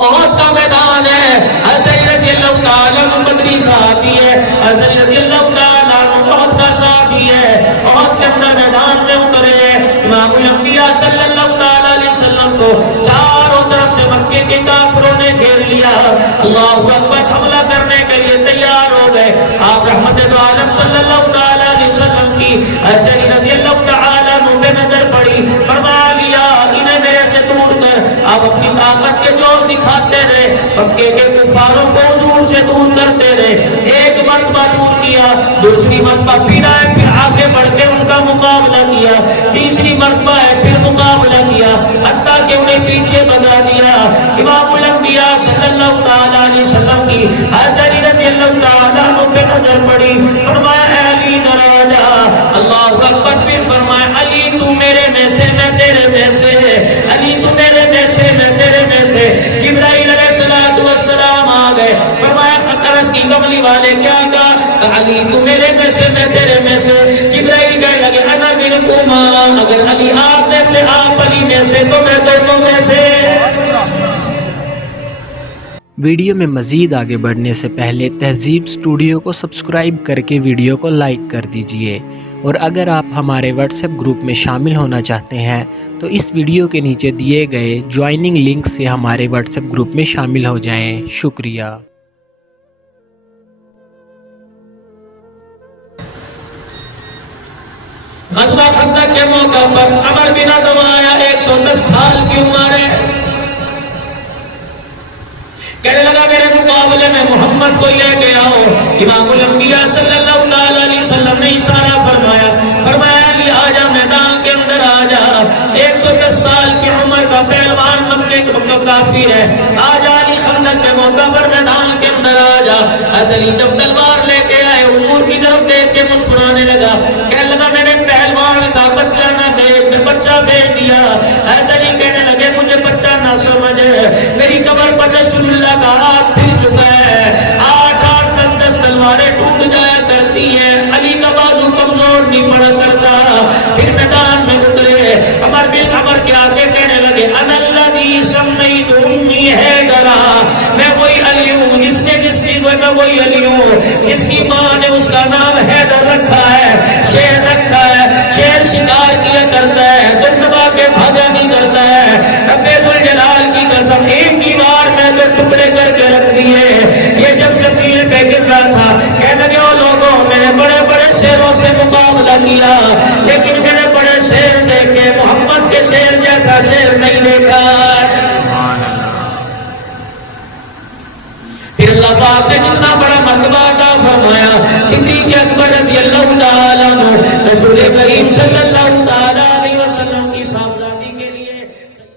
احد کا میدان ہے، حضرت علی رضی اللہ تعالیٰ عنہ بدری صحابی ہے، حضرت علی رضی اللہ تعالیٰ عنہ احد کا صحابی ہے، احد کے اندر میدان میں اترے امام الانبیاء صلی اللہ تعالیٰ علیہ وسلم کو چاروں طرف سے مکے کے کافروں نے گھیر لیا، اللہ اکبر، حملہ کرنے کے لیے تیار ہو گئے۔ آپ رحمت دو عالم صلی اللہ تعالیٰ علیہ وسلم کی حضرت علی رضی اللہ تعالیٰ عنہ پہ نظر پڑی، فرما لیا انہیں میرے سے دور کر۔ آپ اپنی طاقت کے جوش دکھاتے رہے، مکے کے کفاروں کو دور سے دور کرتے رہے، ایک مرتبہ دور کیا، دوسری مرتبہ پھر آئے، پھر آگے بڑھ کے ان کا مقابلہ کیا، تیسری مرتبہ ہے پھر مقابلہ کیا، حتیٰ کہ انہیں پیچھے بھگا دیا۔ امام الانبیاء صلی اللہ تعالیٰ علیہ وسلم کی حضرت علی رضی اللہ تعالیٰ عنہ پہ نظر پڑی، فرمایا اے علی ذرا جا، اللہ اکبر، پھر فرمایا علی تو میرے میں سے میں تیرے میں سے، علی تو میرے میں سے میں تیرے میں سے۔ جبرائیل علیہ السلام آ گئے، فرمایا قرض کی کملی والے کیا کہا؟ علی تو میرے میں سے میں تیرے میں سے۔ جبرائیل کہنے لگے انا منکما، اگر علی آپ میں سے آپ علی میں سے تو میں دونوں میں سے۔ ویڈیو میں مزید آگے بڑھنے سے پہلے تہذیب اسٹوڈیو کو سبسکرائب کر کے ویڈیو کو لائک کر دیجئے، اور اگر آپ ہمارے واٹس ایپ گروپ میں شامل ہونا چاہتے ہیں تو اس ویڈیو کے نیچے دیے گئے جوائننگ لنک سے ہمارے واٹس ایپ گروپ میں شامل ہو جائیں۔ شکریہ۔ غزوہ خندق کے موقع پر عمر بن عدویہ 110 سال کی عمر ہے، کہنے لگا میرے مقابلے میں محمد کو لے کے آؤ۔ امام الانبیاء صلی اللہ علیہ وسلم نے اشارہ فرمایا، فرمایا علی آجا میدان کے اندر آجا، 110 سال کی عمر کا پہلوان مکے کا کافر ہے، آجا علی خندق کے موقع پر میدان کے اندر آجا۔ حضرت علی جب تلوار لے کے آئے، امور کی طرف دیکھ کے مسکرانے لگا، کہنے لگا میں نے پہلوان کا بچہ نہ بھیج، بچہ بھیج دیا۔ حضرت علی کہنے لگے مجھے بچہ نہ سمجھ، میری کمر پر رسول اللہ کا ہاتھ پھر چکا ہے، 8 10 تلواریں ٹوٹ جایا کرتی ہیں، علی کا بازو کمزور نہیں پڑا کرتا۔ پھر میدان میں اترے، عمر بن عمر کے آگے کہنے لگے انا الذی سمیت امی حیدرا، میں وہی علی ہوں جس نے جس کی میں وہی علی ہوں جس کی ماں نے اس کا نام حیدر رکھا ہے، شیر رکھا ہے، شیر شکار کیا کرتا ہے، دبا کے بھاگا نہیں کرتا ہے۔ رب ذوالجلال کی قسم ایک ہی بار میں تو ٹکڑے کر کے رکھ دیے۔ یہ جب زمین پہ گر رہا تھا، کہنے لگے او لوگوں میں نے بڑے بڑے شیروں سے مقابلہ کیا، لیکن میں نے بڑے شیر دیکھے، محمد کے شیر جیسا شیر نہیں دیکھا۔ پھر اللہ پاک نے جتنا بڑا مرتبہ عطا فرمایا، صدیق اکبر رضی اللہ تعالیٰ عنہ رسول کریم صلی اللہ